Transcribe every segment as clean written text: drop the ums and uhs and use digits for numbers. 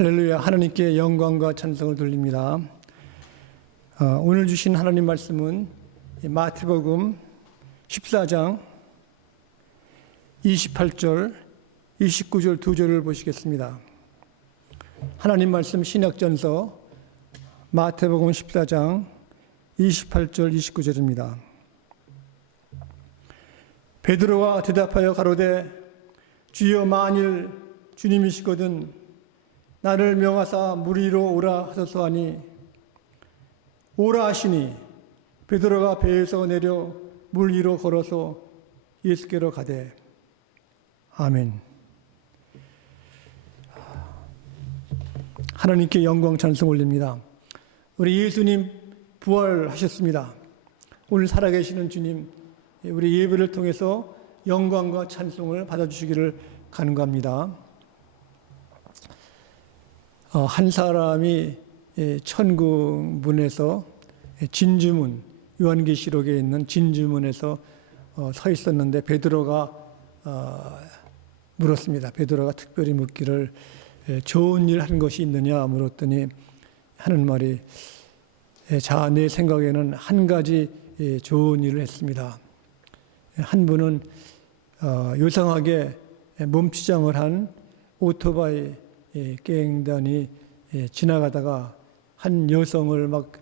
할렐루야. 하나님께 영광과 찬송을 돌립니다. 오늘 주신 하나님 말씀은 마태복음 14장 28절, 29절 두 절을 보시겠습니다. 하나님 말씀 신약전서 마태복음 14장 28절, 29절입니다. 베드로가 대답하여 가로되 주여 만일 주님이시거든 나를 명하사 물 위로 오라 하소서 하니 오라 하시니 베드로가 배에서 내려 물 위로 걸어서 예수께로 가되. 아멘. 하나님께 영광 찬송 올립니다. 우리 예수님 부활하셨습니다. 오늘 살아계시는 주님, 우리 예배를 통해서 영광과 찬송을 받아주시기를 간구합니다. 한 사람이 천국 문에서 진주문, 요한계시록에 있는 진주문에서 서 있었는데 베드로가 물었습니다. 베드로가 특별히 묻기를 좋은 일 한 것이 있느냐 물었더니 하는 말이 자, 내 생각에는 한 가지 좋은 일을 했습니다. 한 분은 요상하게 몸치장을 한 오토바이 갱단이 지나가다가 한 여성을 막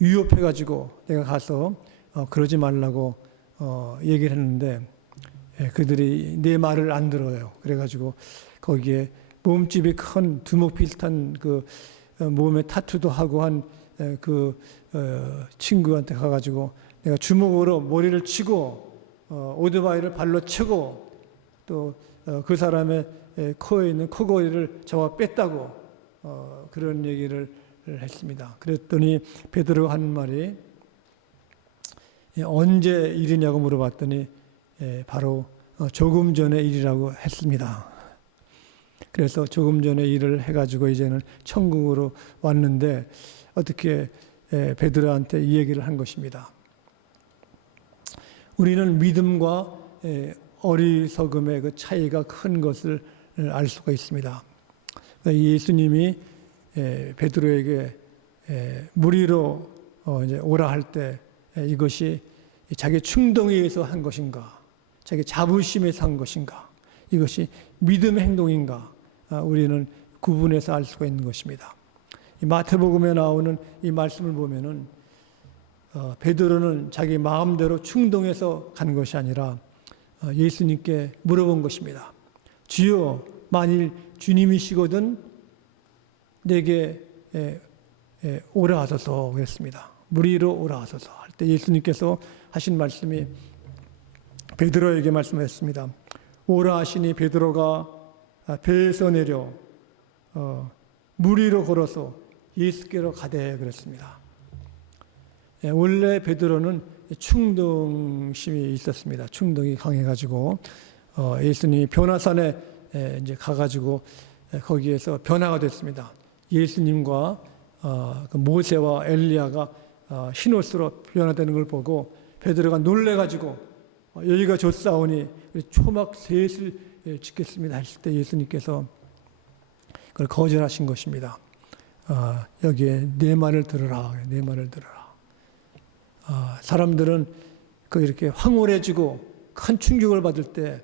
위협해가지고 내가 가서 그러지 말라고 얘기를 했는데 그들이 내 말을 안 들어요. 그래가지고 거기에 몸집이 큰 두목 비슷한 그 몸에 타투도 하고 한 그 친구한테 가가지고 내가 주먹으로 머리를 치고 오토바이를 발로 치고 또 그 사람의 코에 있는 코골이를 잡아 뺐다고 그런 얘기를 했습니다. 그랬더니 베드로가 하는 말이 언제 일이냐고 물어봤더니 바로 조금 전의 일이라고 했습니다. 그래서 조금 전에 일을 해가지고 이제는 천국으로 왔는데 어떻게 베드로한테 이 얘기를 한 것입니다. 우리는 믿음과 어리석음의 그 차이가 큰 것을 알 수가 있습니다. 예수님이 베드로에게 물 위로 이제 오라 할 때 이것이 자기 충동에 의해서 한 것인가, 자기 자부심에서 한 것인가, 이것이 믿음의 행동인가, 우리는 구분해서 알 수가 있는 것입니다. 이 마태복음에 나오는 이 말씀을 보면은 베드로는 자기 마음대로 충동해서 간 것이 아니라 예수님께 물어본 것입니다. 주여, 만일 주님이시거든 내게 오라 하소서 그랬습니다. 물 위로 오라 하소서 할 때 예수님께서 하신 말씀이 베드로에게 말씀하셨습니다. 오라 하시니 베드로가 배에서 내려 물 위로 걸어서 예수께로 가되 그랬습니다. 원래 베드로는 충동심이 있었습니다. 충동이 강해가지고 예수님이 변화산에 이제 가가지고 거기에서 변화가 됐습니다. 예수님과 그 모세와 엘리야가 흰옷으로 변화되는 걸 보고 베드로가 놀래가지고 여기가 좋사오니 초막 셋을 짓겠습니다 했을 때 예수님께서 그걸 거절하신 것입니다. 여기에 내 말을 들으라, 내 말을 들으라. 사람들은 이렇게 황홀해지고 큰 충격을 받을 때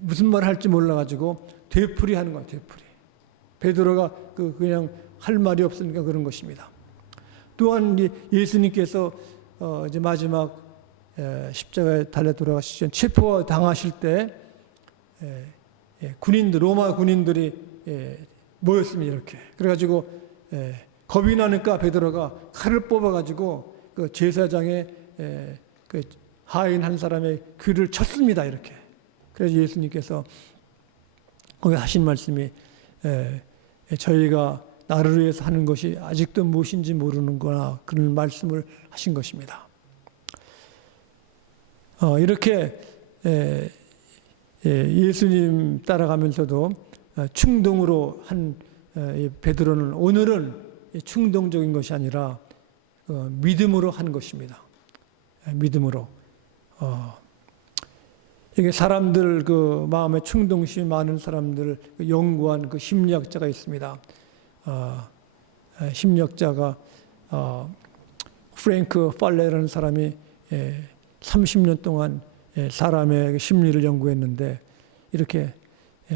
무슨 말을 할지 몰라가지고 되풀이하는 거예요. 되풀이. 베드로가 그냥 할 말이 없으니까 그런 것입니다. 또한 예수님께서 이제 마지막 십자가에 달려 돌아가시죠. 체포 당하실 때 군인들, 로마 군인들이 모였습니다. 이렇게. 그래가지고 겁이 나니까 베드로가 칼을 뽑아가지고 그 제사장의 그 하인 한 사람의 귀를 쳤습니다. 이렇게. 그래서 예수님께서 거기 하신 말씀이 저희가 나를 위해서 하는 것이 아직도 무엇인지 모르는구나 그런 말씀을 하신 것입니다. 이렇게 예수님 따라가면서도 충동으로 한 베드로는 오늘은 충동적인 것이 아니라 믿음으로 한 것입니다. 믿음으로. 이게 사람들 그 마음에 충동심이 많은 사람들 연구한 그 심리학자가 있습니다. 심리학자가 프랭크 팔레라는 사람이 30년 동안 사람의 심리를 연구했는데 이렇게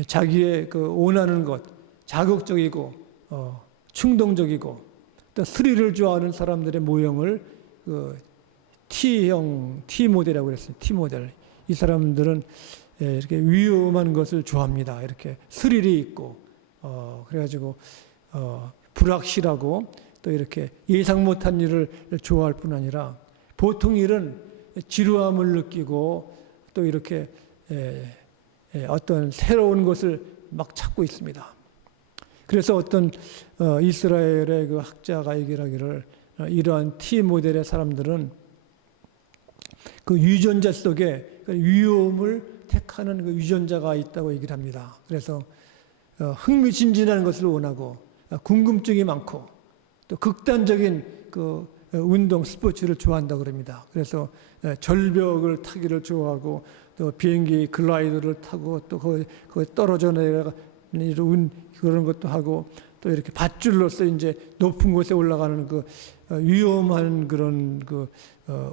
자기의 그 원하는 것, 자극적이고 충동적이고 또 스릴을 좋아하는 사람들의 모형을 그 T형, T모델이라고 그랬어요. T모델. 이 사람들은 이렇게 위험한 것을 좋아합니다. 이렇게 스릴이 있고 그래가지고 불확실하고 또 이렇게 예상 못한 일을 좋아할 뿐 아니라 보통 일은 지루함을 느끼고 또 이렇게 어떤 새로운 것을 막 찾고 있습니다. 그래서 어떤 이스라엘의 그 학자가 얘기를 하기를 이러한 T 모델의 사람들은 그 유전자 속에 위험을 택하는 그 유전자가 있다고 얘기를 합니다. 그래서 흥미진진한 것을 원하고 궁금증이 많고 또 극단적인 그 운동 스포츠를 좋아한다고 그럽니다. 그래서 절벽을 타기를 좋아하고 또 비행기 글라이더를 타고 또 거기 떨어져 내려가 그런 것도 하고 또 이렇게 밧줄로서 이제 높은 곳에 올라가는 그 위험한 그런 그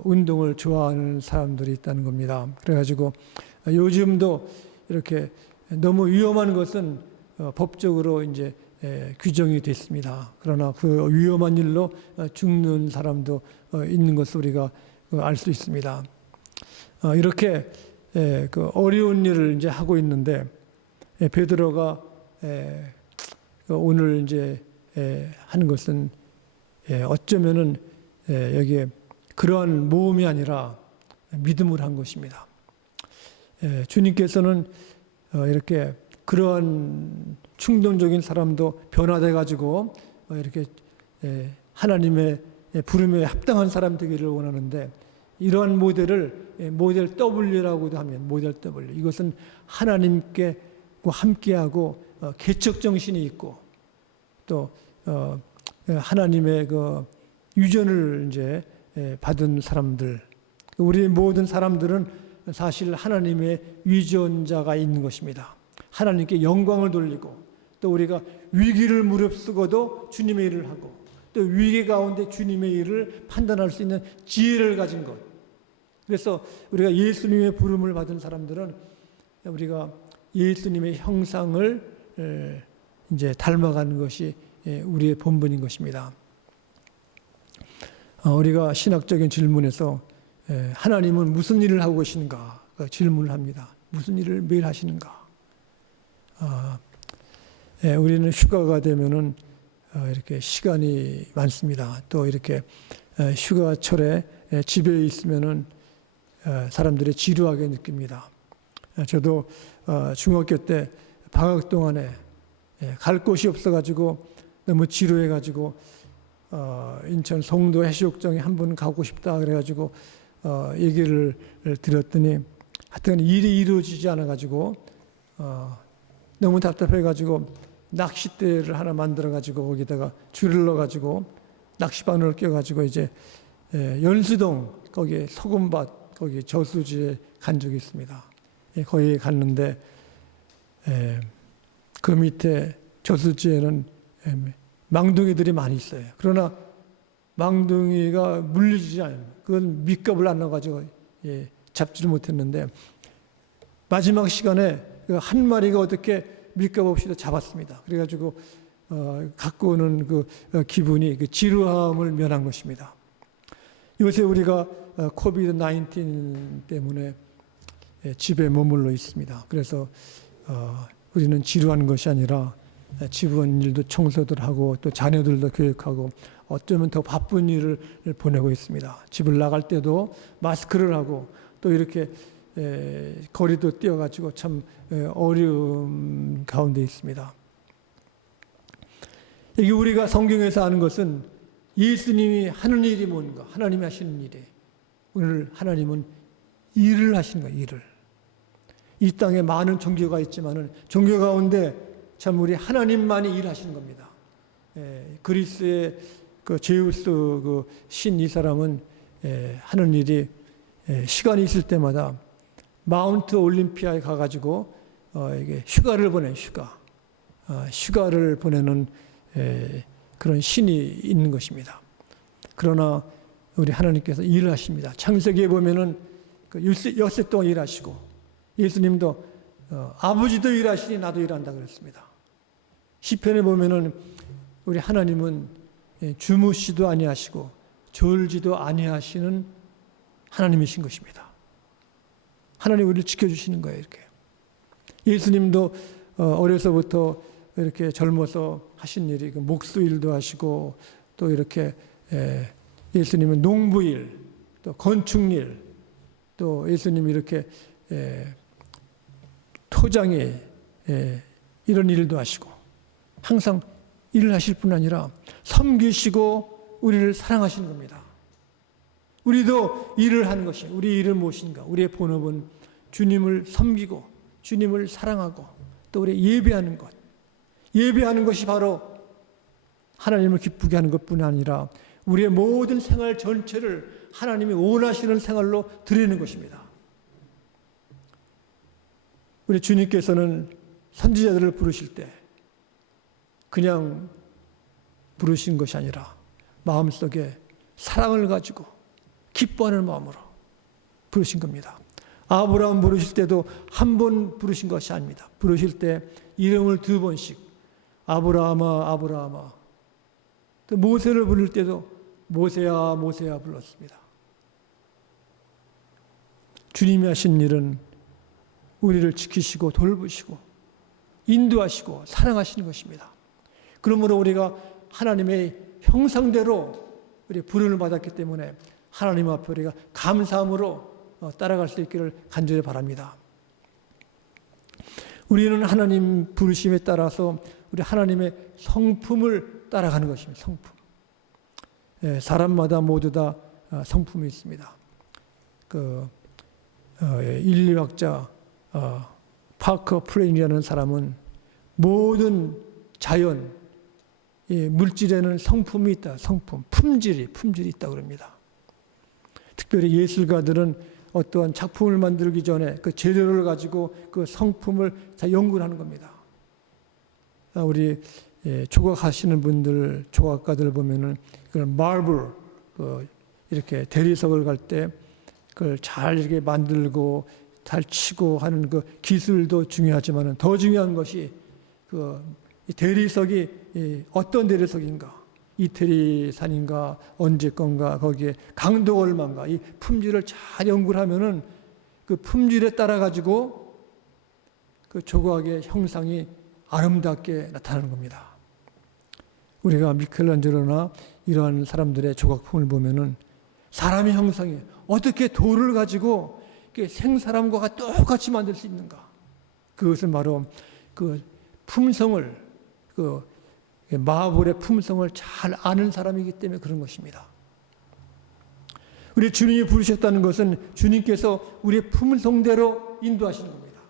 운동을 좋아하는 사람들이 있다는 겁니다. 그래가지고 요즘도 이렇게 너무 위험한 것은 법적으로 이제 규정이 됐습니다. 그러나 그 위험한 일로 죽는 사람도 있는 것을 우리가 알 수 있습니다. 이렇게 그 어려운 일을 이제 하고 있는데 베드로가 오늘 이제 하는 것은 어쩌면은 여기에 그러한 모험이 아니라 믿음을 한 것입니다. 주님께서는 이렇게 그러한 충동적인 사람도 변화돼 가지고 이렇게 하나님의 부름에 합당한 사람 되기를 원하는데 이러한 모델을 모델 W라고도 하면 모델 W 이것은 하나님께 함께하고 개척 정신이 있고 또 하나님의 그 유전을 이제 받은 사람들 우리 모든 사람들은 사실 하나님의 유전자가 있는 것입니다. 하나님께 영광을 돌리고 또 우리가 위기를 무릅쓰고도 주님의 일을 하고 또 위기 가운데 주님의 일을 판단할 수 있는 지혜를 가진 것. 그래서 우리가 예수님의 부름을 받은 사람들은 우리가 예수님의 형상을 이제 닮아가는 것이 우리의 본분인 것입니다. 우리가 신학적인 질문에서 하나님은 무슨 일을 하고 계신가 질문을 합니다. 무슨 일을 매일 하시는가? 우리는 휴가가 되면은 이렇게 시간이 많습니다. 또 이렇게 휴가철에 집에 있으면은 사람들이 지루하게 느낍니다. 저도 중학교 때 방학 동안에 갈 곳이 없어가지고 너무 지루해가지고 인천 송도 해수욕장에 한번 가고 싶다 그래가지고 얘기를 드렸더니 하여튼 일이 이루어지지 않아가지고 너무 답답해가지고 낚싯대를 하나 만들어가지고 거기다가 줄을 넣어가지고 낚시바늘을 껴가지고 이제 연수동 거기 소금밭 거기 저수지에 간 적이 있습니다. 거기 갔는데 그 밑에 저수지에는 망둥이들이 많이 있어요. 그러나 망둥이가 물리지 않아요. 그건 밑값을 안 넣어가지고 잡지를 못했는데 마지막 시간에 한 마리가 어떻게 밑값 없이도 잡았습니다. 그래가지고 갖고 오는 그 기분이 그 지루함을 면한 것입니다. 요새 우리가 코비드 19 때문에 집에 머물러 있습니다. 그래서 우리는 지루한 것이 아니라 집안일도 청소들 하고 또 자녀들도 교육하고 어쩌면 더 바쁜 일을 보내고 있습니다. 집을 나갈 때도 마스크를 하고 또 이렇게 거리도 뛰어가지고 참 어려움 가운데 있습니다. 이게 우리가 성경에서 아는 것은 예수님이 하는 일이 뭔가, 하나님이 하시는 일이 오늘 하나님은 일을 하시는 거예요. 일을. 이 땅에 많은 종교가 있지만은 종교 가운데 참 우리 하나님만이 일하시는 겁니다. 그리스의 그 제우스 그 신 이 사람은 하는 일이 시간이 있을 때마다 마운트 올림피아에 가가지고 이게 휴가를 보내 휴가를 보내는 그런 신이 있는 것입니다. 그러나 우리 하나님께서 일을 하십니다. 창세기에 보면은 그 엿새 동안 일하시고, 예수님도 아버지도 일하시니 나도 일한다 그랬습니다. 시편에 보면은 우리 하나님은 주무시도 아니하시고 졸지도 아니하시는 하나님이신 것입니다. 하나님 우리를 지켜주시는 거예요. 이렇게 예수님도 어려서부터 이렇게 젊어서 하신 일이 그 목수일도 하시고, 또 이렇게 예수님은 농부일, 또 건축일, 또 예수님이 이렇게 토장에 이런 일도 하시고, 항상 일을 하실 뿐 아니라 섬기시고 우리를 사랑하시는 겁니다. 우리도 일을 하는 것이, 우리 일은 무엇인가? 우리의 본업은 주님을 섬기고 주님을 사랑하고 또 우리 예배하는 것. 예배하는 것이 바로 하나님을 기쁘게 하는 것뿐 아니라 우리의 모든 생활 전체를 하나님이 원하시는 생활로 드리는 것입니다. 우리 주님께서는 선지자들을 부르실 때 그냥 부르신 것이 아니라 마음속에 사랑을 가지고 기뻐하는 마음으로 부르신 겁니다. 아브라함 부르실 때도 한 번 부르신 것이 아닙니다. 부르실 때 이름을 2번씩 아브라함아 아브라함아, 또 모세를 부를 때도 모세야 모세야 불렀습니다. 주님이 하신 일은 우리를 지키시고 돌보시고 인도하시고 사랑하시는 것입니다. 그러므로 우리가 하나님의 형상대로 우리 부름을 받았기 때문에 하나님 앞에 우리가 감사함으로 따라갈 수 있기를 간절히 바랍니다. 우리는 하나님 부르심에 따라서 우리 하나님의 성품을 따라가는 것입니다. 성품. 사람마다 모두 다 성품이 있습니다. 인류학자 파커 플레인이라는 사람은 모든 자연, 물질에는 성품이 있다. 성품, 품질이 있다고 그럽니다. 특별히 예술가들은 어떠한 작품을 만들기 전에 그 재료를 가지고 그 성품을 다 연구를 하는 겁니다. 우리 조각하시는 분들, 조각가들 보면은 그 마블, 이렇게 대리석을 갈 때 그걸 잘 이렇게 만들고 잘 치고 하는 그 기술도 중요하지만은 더 중요한 것이 그 대리석이 어떤 대리석인가, 이태리산인가 언제 건가, 거기에 강도가 얼마인가, 이 품질을 잘 연구를 하면은 그 품질에 따라 가지고 그 조각의 형상이 아름답게 나타나는 겁니다. 우리가 미켈란젤로나 이러한 사람들의 조각품을 보면은 사람의 형상이 어떻게 돌을 가지고 생사람과 똑같이 만들 수 있는가? 그것은 바로 그 품성을, 마블의 품성을 잘 아는 사람이기 때문에 그런 것입니다. 우리 주님이 부르셨다는 것은 주님께서 우리의 품성대로 인도하시는 겁니다.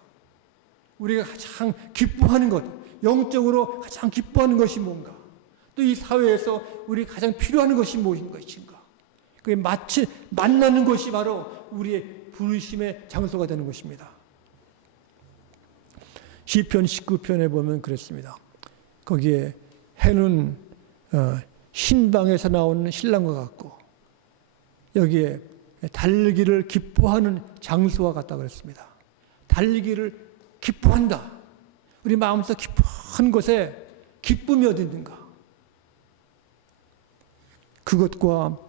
우리가 가장 기뻐하는 것, 영적으로 가장 기뻐하는 것이 뭔가, 또 이 사회에서 우리 가장 필요한 것이 무엇인 것인가, 그게 마치 만나는 것이 바로 우리의 부르심의 장소가 되는 것입니다. 시편 19편에 보면 그랬습니다. 거기에 해는 신방에서 나오는 신랑과 같고 여기에 달기를 기뻐하는 장소와 같다고 그랬습니다. 달기를 기뻐한다. 우리 마음속 깊은 곳에 기쁨이 어디 있는가? 그것과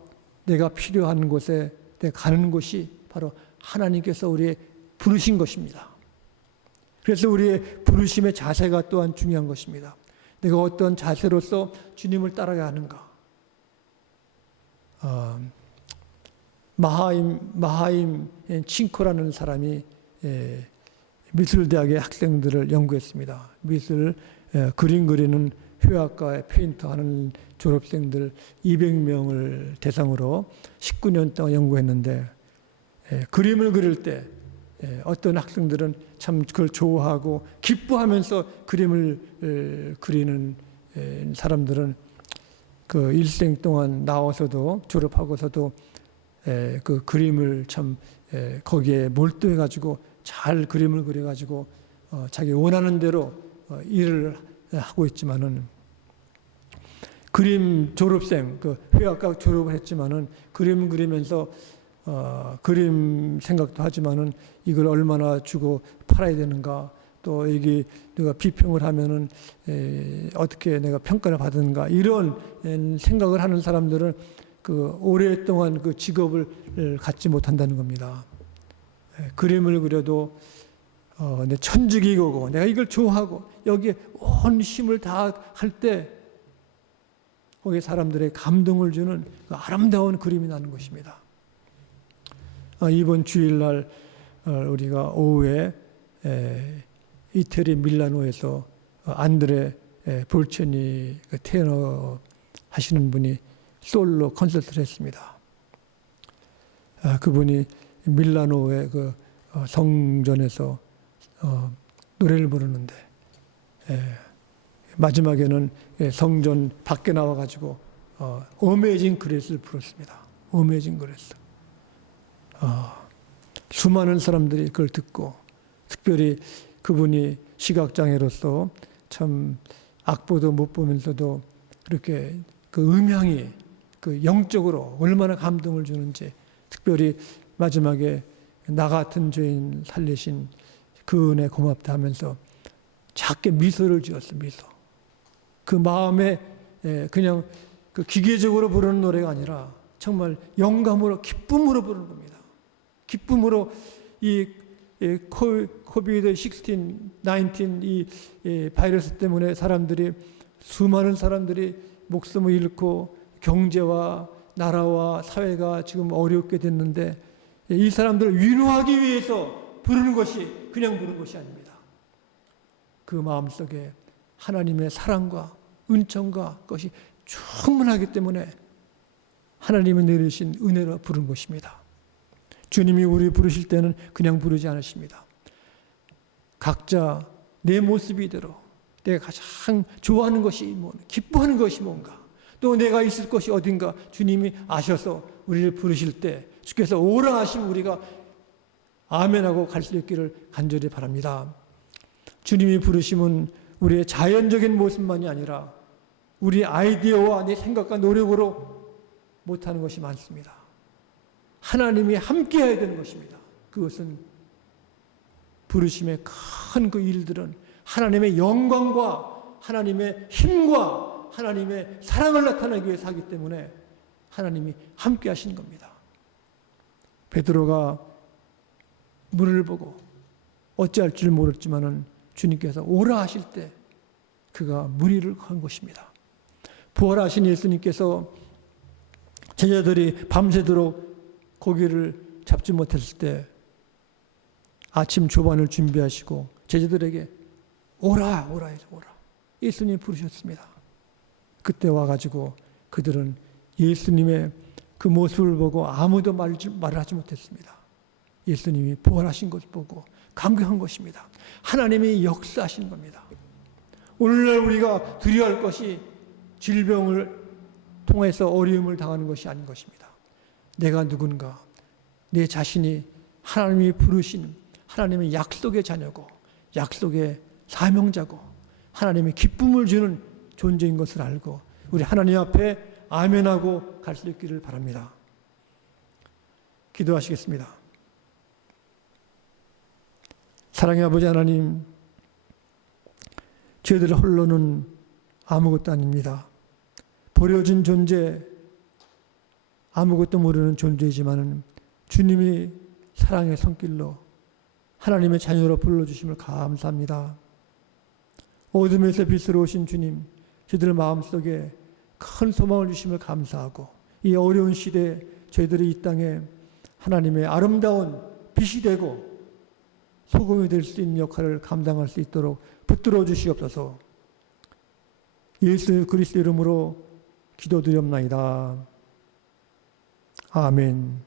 내가 필요한 곳에 내가 가는 곳이 바로 하나님께서 우리의 부르신 것입니다. 그래서 우리의 부르심의 자세가 또한 중요한 것입니다. 내가 어떤 자세로서 주님을 따라가야 하는가? 마하임 칭코라는 사람이 미술대학의 학생들을 연구했습니다. 그림 그리는 회화과에 페인터하는 졸업생들 200명을 대상으로 19년 동안 연구했는데, 그림을 그릴 때 어떤 학생들은 참 그걸 좋아하고 기뻐하면서 그림을 그리는 사람들은 그 일생 동안 나와서도, 졸업하고서도 그 그림을 참 거기에 몰두해가지고 잘 그림을 그려가지고 자기 원하는 대로 일을 하고 있지만은, 그림 졸업생, 그 회화과 졸업을 했지만은 그림 그리면서 그림 생각도 하지만은 이걸 얼마나 주고 팔아야 되는가, 또 이게 누가 비평을 하면은 어떻게 내가 평가를 받는가, 이런 생각을 하는 사람들은 그 오랫동안 그 직업을 갖지 못한다는 겁니다. 그림을 그려도 내 천직이고 내가 이걸 좋아하고 여기에 온 힘을 다할 때 거기에 사람들의 감동을 주는 그 아름다운 그림이 나는 것입니다. 이번 주일날 우리가 오후에 이태리 밀라노에서 안드레 볼체니 테너 하시는 분이 솔로 콘서트를 했습니다. 그분이 밀라노의 그 성전에서 노래를 부르는데 마지막에는 성전 밖에 나와가지고 어메이징 그레이스를 불렀습니다. 어메이징 그레이스. 수많은 사람들이 그걸 듣고, 특별히 그분이 시각장애로서 참 악보도 못 보면서도 그렇게 그 음향이 그 영적으로 얼마나 감동을 주는지, 특별히 마지막에 나 같은 죄인 살리신 그 은혜 고맙다 하면서 작게 미소를 지었어요. 미소. 그 마음에 그냥 그 기계적으로 부르는 노래가 아니라 정말 영감으로, 기쁨으로 부르는 겁니다. 기쁨으로 이 코비드 19 이 바이러스 때문에 수많은 사람들이 목숨을 잃고 경제와 나라와 사회가 지금 어렵게 됐는데, 이 사람들을 위로하기 위해서 부르는 것이 그냥 부르는 것이 아닙니다. 그 마음속에 하나님의 사랑과 은총과 것이 충분하기 때문에 하나님이 내리신 은혜로 부른 것입니다. 주님이 우리 부르실 때는 그냥 부르지 않으십니다. 각자 내 모습 이대로 내가 가장 좋아하는 것이 뭔가, 기뻐하는 것이 뭔가, 또 내가 있을 것이 어딘가 주님이 아셔서 우리를 부르실 때 주께서 오라 하시면 우리가 아멘하고 갈 수 있기를 간절히 바랍니다. 주님이 부르심은 우리의 자연적인 모습만이 아니라 우리 아이디어와 내 생각과 노력으로 못하는 것이 많습니다. 하나님이 함께해야 되는 것입니다. 그것은 부르심의 큰 그 일들은 하나님의 영광과 하나님의 힘과 하나님의 사랑을 나타내기 위해서 하기 때문에 하나님이 함께 하시는 겁니다. 베드로가 물을 보고 어찌할 줄 모르지만은 주님께서 오라 하실 때 그가 무리를 한 것입니다. 부활하신 예수님께서 제자들이 밤새도록 고기를 잡지 못했을 때 아침 조반을 준비하시고 제자들에게 오라 예수님이 부르셨습니다. 그때 와가지고 그들은 예수님의 그 모습을 보고 아무도 말을 하지 못했습니다. 예수님이 부활하신 것을 보고 감격한 것입니다. 하나님이 역사하신 겁니다. 오늘날 우리가 두려워할 것이 질병을 통해서 어려움을 당하는 것이 아닌 것입니다. 내가 누군가, 내 자신이 하나님이 부르신 하나님의 약속의 자녀고 약속의 사명자고 하나님의 기쁨을 주는 존재인 것을 알고 우리 하나님 앞에 아멘하고 갈 수 있기를 바랍니다. 기도하시겠습니다. 사랑의 아버지 하나님, 저희들 홀로는 아무것도 아닙니다. 버려진 존재, 아무것도 모르는 존재이지만 주님이 사랑의 손길로 하나님의 자녀로 불러주심을 감사합니다. 어둠에서 빛으로 오신 주님, 저희들 마음속에 큰 소망을 주심을 감사하고 이 어려운 시대에 저희들이 이 땅에 하나님의 아름다운 빛이 되고 소금이 될 수 있는 역할을 감당할 수 있도록 붙들어 주시옵소서. 예수 그리스도 이름으로 기도드렸나이다. 아멘.